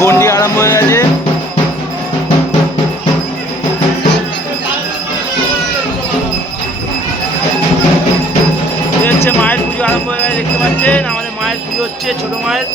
গন্ডি আরম্ভ হয়ে গেছে। হচ্ছে মায়ের পুজো আরম্ভ হয়ে গেছে, দেখতে পাচ্ছেন আমাদের মায়ের পুজো হচ্ছে, ছোট মায়ের।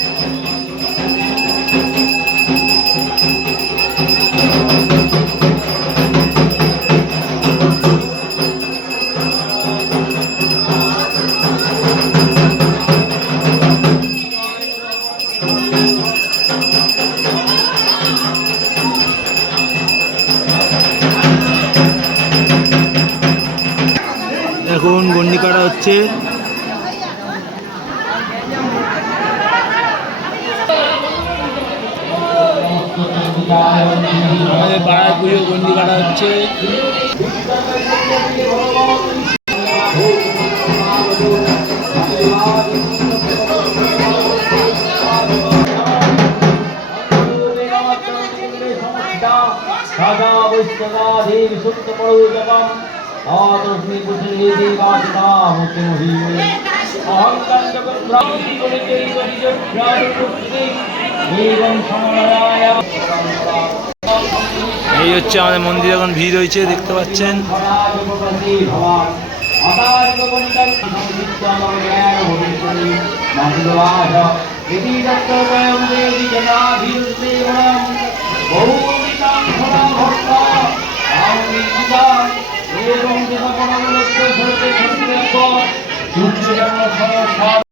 এখন গন্ডি কাটা হচ্ছে। আমাদের পাড়ার পুজো গন্ডি কাটা হচ্ছে। এই হচ্ছে আমাদের মন্দির, এখন ভিড় হয়েছে দেখতে পাচ্ছেন।